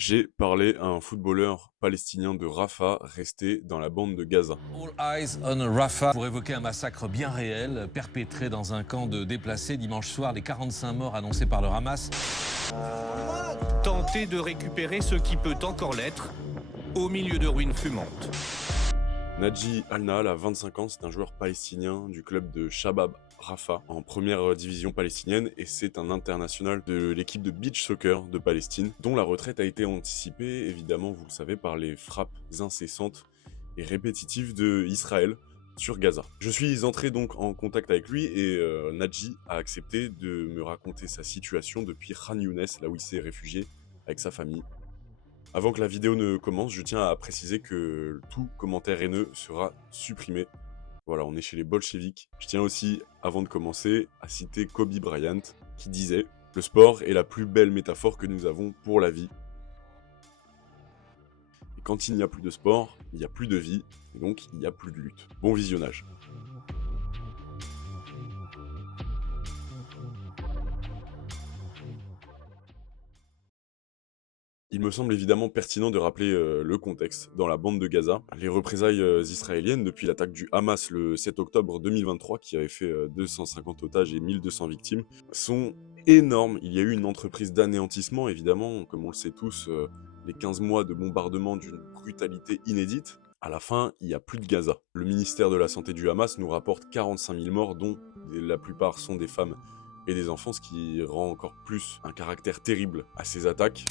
J'ai parlé à un footballeur palestinien de Rafah resté dans la bande de Gaza. All eyes on Rafah pour évoquer un massacre bien réel perpétré dans un camp de déplacés dimanche soir. Les 45 morts annoncés par le Hamas. Tenter de récupérer ce qui peut encore l'être au milieu de ruines fumantes. Nadji Al-Nahal a 25 ans, c'est un joueur palestinien du club de Shabab Rafah en première division palestinienne et c'est un international de l'équipe de beach soccer de Palestine dont la retraite a été anticipée, évidemment vous le savez, par les frappes incessantes et répétitives de Israël sur Gaza. Je suis entré donc en contact avec lui et Nadji a accepté de me raconter sa situation depuis Khan Younes, là où il s'est réfugié avec sa famille. Avant que la vidéo ne commence, je tiens à préciser que tout commentaire haineux sera supprimé. Voilà, on est chez les bolcheviks. Je tiens aussi, avant de commencer, à citer Kobe Bryant, qui disait « Le sport est la plus belle métaphore que nous avons pour la vie. Et quand il n'y a plus de sport, il n'y a plus de vie, et donc il n'y a plus de lutte. » Bon visionnage. Il me semble évidemment pertinent de rappeler le contexte dans la bande de Gaza. Les représailles israéliennes depuis l'attaque du Hamas le 7 octobre 2023, qui avait fait 250 otages et 1200 victimes, sont énormes. Il y a eu une entreprise d'anéantissement, évidemment, comme on le sait tous, les 15 mois de bombardement d'une brutalité inédite. À la fin, il n'y a plus de Gaza. Le ministère de la Santé du Hamas nous rapporte 45 000 morts, dont la plupart sont des femmes et des enfants, ce qui rend encore plus un caractère terrible à ces attaques.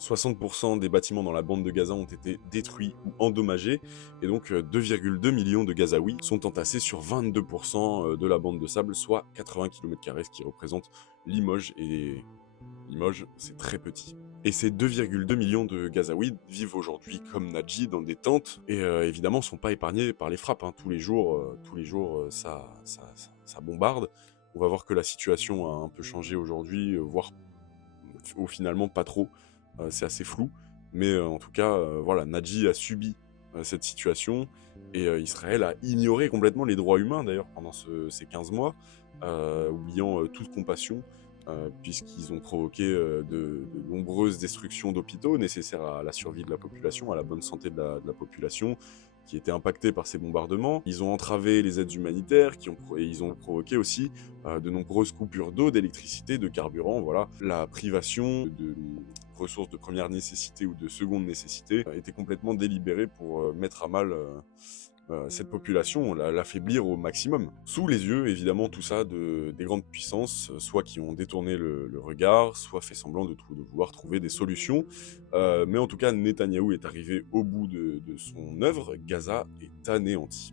60% des bâtiments dans la bande de Gaza ont été détruits ou endommagés, et donc 2,2 millions de Gazaouis sont entassés sur 22% de la bande de sable, soit 80 km², ce qui représente Limoges, et Limoges, c'est très petit. Et ces 2,2 millions de Gazaouis vivent aujourd'hui comme Nadji dans des tentes, et évidemment sont pas épargnés par les frappes, hein. Tous les jours, ça bombarde. On va voir que la situation a un peu changé aujourd'hui, voire finalement pas trop. C'est assez flou, mais en tout cas, voilà, Nadji a subi cette situation, et Israël a ignoré complètement les droits humains, d'ailleurs, pendant ces 15 mois, oubliant toute compassion, puisqu'ils ont provoqué de nombreuses destructions d'hôpitaux nécessaires à la survie de la population, à la bonne santé de la population, qui était impactée par ces bombardements. Ils ont entravé les aides humanitaires, et ils ont provoqué aussi de nombreuses coupures d'eau, d'électricité, de carburant, voilà. La privation de ressources de première nécessité ou de seconde nécessité était complètement délibérée pour mettre à mal cette population, l'affaiblir au maximum. Sous les yeux, évidemment, tout ça des grandes puissances, soit qui ont détourné le regard, soit fait semblant de vouloir trouver des solutions. Mais en tout cas, Netanyahou est arrivé au bout de son œuvre. Gaza est anéanti.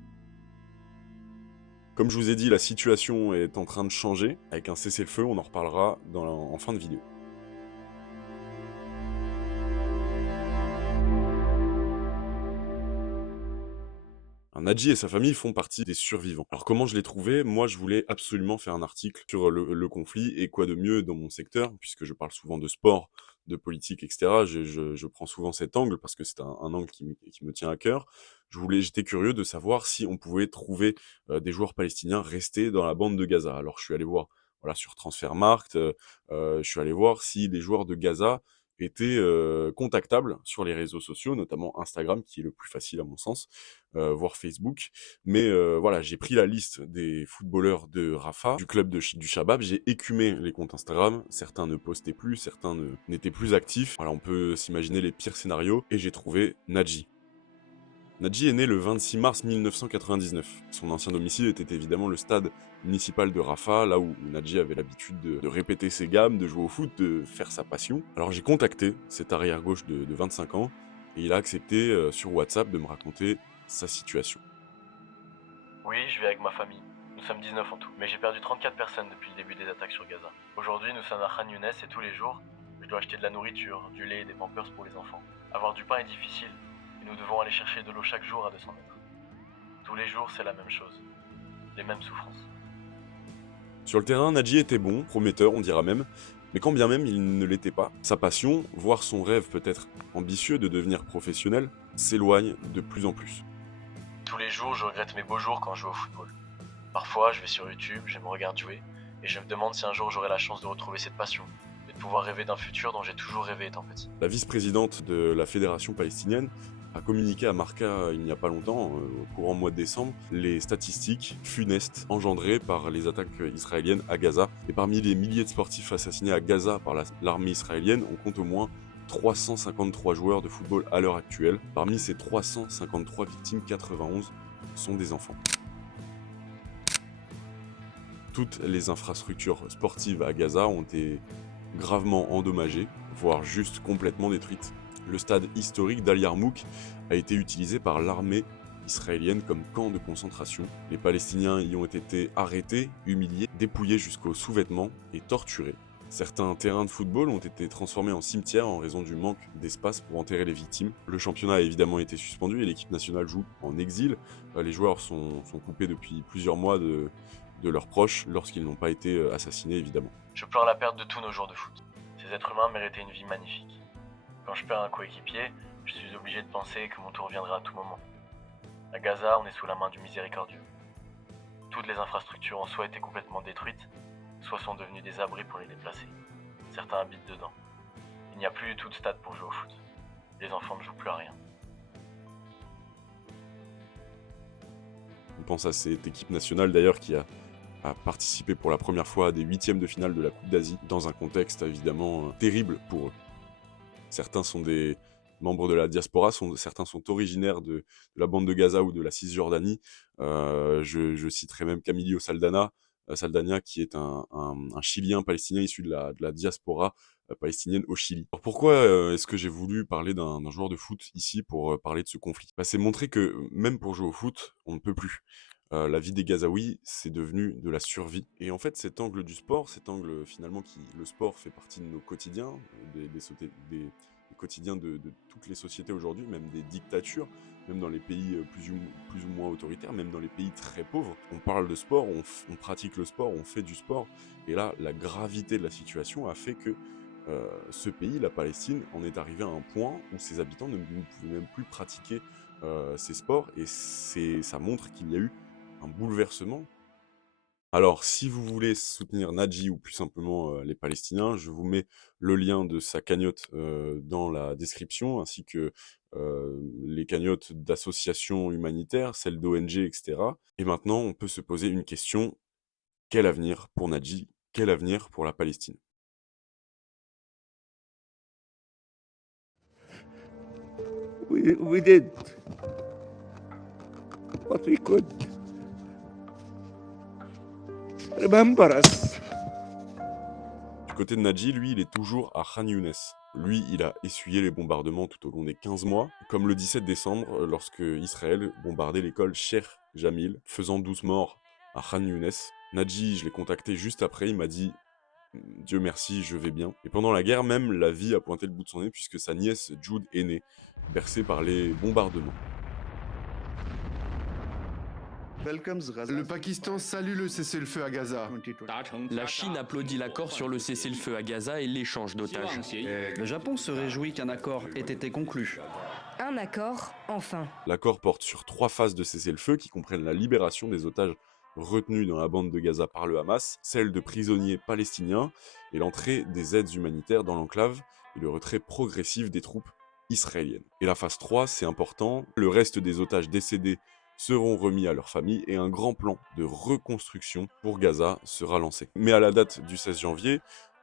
Comme je vous ai dit, la situation est en train de changer. Avec un cessez-le-feu, on en reparlera en fin de vidéo. Nadji et sa famille font partie des survivants. Alors comment je l'ai trouvé? Moi, je voulais absolument faire un article sur le conflit, et quoi de mieux dans mon secteur, puisque je parle souvent de sport, de politique, etc. Je prends souvent cet angle parce que c'est un angle qui me tient à cœur. J'étais curieux de savoir si on pouvait trouver des joueurs palestiniens restés dans la bande de Gaza. Alors je suis allé voir, voilà, sur Transfermarkt, je suis allé voir si les joueurs de Gaza étaient contactables sur les réseaux sociaux, notamment Instagram, qui est le plus facile à mon sens, voire Facebook. Mais voilà, j'ai pris la liste des footballeurs de Rafah, du club du Shabab, j'ai écumé les comptes Instagram, certains ne postaient plus, certains n'étaient plus actifs. Voilà, on peut s'imaginer les pires scénarios, et j'ai trouvé Nadji. Nadji est né le 26 mars 1999. Son ancien domicile était évidemment le stade municipal de Rafah, là où Nadji avait l'habitude de répéter ses gammes, de jouer au foot, de faire sa passion. Alors j'ai contacté cet arrière-gauche de 25 ans, et il a accepté sur WhatsApp de me raconter sa situation. Oui, je vis avec ma famille. Nous sommes 19 en tout. Mais j'ai perdu 34 personnes depuis le début des attaques sur Gaza. Aujourd'hui, nous sommes à Khan Younes et tous les jours, je dois acheter de la nourriture, du lait et des pampers pour les enfants. Avoir du pain est difficile et nous devons aller chercher de l'eau chaque jour à 200 mètres. Tous les jours, c'est la même chose. Les mêmes souffrances. Sur le terrain, Nadji était bon, prometteur, on dira même, mais quand bien même il ne l'était pas, sa passion, voire son rêve peut-être ambitieux de devenir professionnel, s'éloigne de plus en plus. Tous les jours, je regrette mes beaux jours quand je joue au football. Parfois, je vais sur YouTube, je me regarde jouer, Et je me demande si un jour j'aurai la chance de retrouver cette passion, et de pouvoir rêver d'un futur dont j'ai toujours rêvé étant petit. La vice-présidente de la Fédération palestinienne a communiqué à Marca il n'y a pas longtemps, au courant mois de décembre, les statistiques funestes engendrées par les attaques israéliennes à Gaza. Et parmi les milliers de sportifs assassinés à Gaza par l'armée israélienne, on compte au moins 353 joueurs de football à l'heure actuelle. Parmi ces 353 victimes, 91 sont des enfants. Toutes les infrastructures sportives à Gaza ont été gravement endommagées, voire juste complètement détruites. Le stade historique d'Al Yarmouk a été utilisé par l'armée israélienne comme camp de concentration. Les Palestiniens y ont été arrêtés, humiliés, dépouillés jusqu'aux sous-vêtements et torturés. Certains terrains de football ont été transformés en cimetières en raison du manque d'espace pour enterrer les victimes. Le championnat a évidemment été suspendu et l'équipe nationale joue en exil. Les joueurs sont coupés depuis plusieurs mois de leurs proches lorsqu'ils n'ont pas été assassinés évidemment. Je pleure la perte de tous nos joueurs de foot. Ces êtres humains méritaient une vie magnifique. Quand je perds un coéquipier, je suis obligé de penser que mon tour viendra à tout moment. À Gaza, on est sous la main du miséricordieux. Toutes les infrastructures ont soit été complètement détruites, soit sont devenues des abris pour les déplacés. Certains habitent dedans. Il n'y a plus du tout de stade pour jouer au foot. Les enfants ne jouent plus à rien. On pense à cette équipe nationale d'ailleurs qui a participé pour la première fois à des huitièmes de finale de la Coupe d'Asie, dans un contexte évidemment terrible pour eux. Certains sont des membres de la diaspora, certains sont originaires de la bande de Gaza ou de la Cisjordanie. Je citerai même Camilio Saldana, qui est un Chilien palestinien issu de la diaspora palestinienne au Chili. Alors pourquoi est-ce que j'ai voulu parler d'un joueur de foot ici pour parler de ce conflit ? C'est montrer que même pour jouer au foot, on ne peut plus. La vie des Gazaouis, c'est devenu de la survie. Et en fait, cet angle du sport, cet angle finalement le sport fait partie de nos quotidiens, des quotidiens de toutes les sociétés aujourd'hui, même des dictatures, même dans les pays plus ou moins autoritaires, même dans les pays très pauvres. On parle de sport, on pratique le sport, on fait du sport. Et là, la gravité de la situation a fait que ce pays, la Palestine, en est arrivé à un point où ses habitants ne pouvaient même plus pratiquer ces sports. Et ça montre qu'il y a eu un bouleversement. Alors, si vous voulez soutenir Nadji ou plus simplement les Palestiniens, je vous mets le lien de sa cagnotte dans la description, ainsi que les cagnottes d'associations humanitaires, celles d'ONG, etc. Et maintenant, on peut se poser une question. Quel avenir pour Nadji ? Quel avenir pour la Palestine ? We did what we could. Remember us. Du côté de Nadji, lui, il est toujours à Khan Younes. Lui, il a essuyé les bombardements tout au long des 15 mois, comme le 17 décembre, lorsque Israël bombardait l'école Sheikh Jamil, faisant 12 morts à Khan Younes. Nadji, je l'ai contacté juste après, il m'a dit « Dieu merci, je vais bien ». Et pendant la guerre même, la vie a pointé le bout de son nez, puisque sa nièce Jude est née, bercée par les bombardements. Le Pakistan salue le cessez-le-feu à Gaza. La Chine applaudit l'accord sur le cessez-le-feu à Gaza et l'échange d'otages. Le Japon se réjouit qu'un accord ait été conclu. Un accord, enfin. L'accord porte sur 3 phases de cessez-le-feu qui comprennent la libération des otages retenus dans la bande de Gaza par le Hamas, celle de prisonniers palestiniens et l'entrée des aides humanitaires dans l'enclave et le retrait progressif des troupes israéliennes. Et la phase 3, c'est important, le reste des otages décédés seront remis à leur famille et un grand plan de reconstruction pour Gaza sera lancé. Mais à la date du 16 janvier,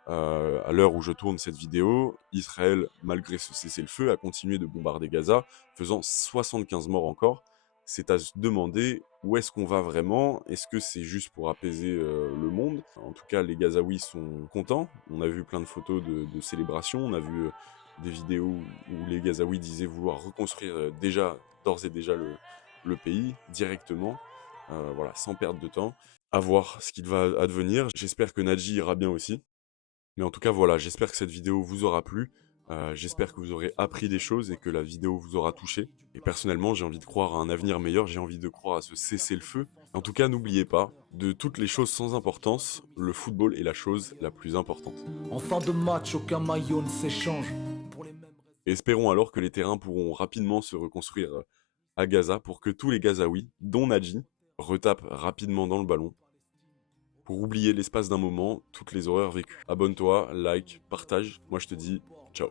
à l'heure où je tourne cette vidéo, Israël, malgré ce cessez-le-feu, a continué de bombarder Gaza, faisant 75 morts encore. C'est à se demander où est-ce qu'on va vraiment. Est-ce que c'est juste pour apaiser le monde ? En tout cas, les Gazaouis sont contents. On a vu plein de photos de célébration. On a vu des vidéos où les Gazaouis disaient vouloir reconstruire d'ores et déjà le pays directement, voilà, sans perdre de temps. À voir ce qu'il va advenir. J'espère que Nadji ira bien aussi. Mais en tout cas, voilà, j'espère que cette vidéo vous aura plu. J'espère que vous aurez appris des choses et que la vidéo vous aura touché. Et personnellement, j'ai envie de croire à un avenir meilleur, j'ai envie de croire à ce cessez-le-feu. En tout cas, n'oubliez pas, de toutes les choses sans importance, le football est la chose la plus importante. En fin de match, aucun maillot ne s'échange. Et espérons alors que les terrains pourront rapidement se reconstruire à Gaza pour que tous les Gazaouis, dont Nadji, retapent rapidement dans le ballon pour oublier l'espace d'un moment toutes les horreurs vécues. Abonne-toi, like, partage. Moi je te dis ciao.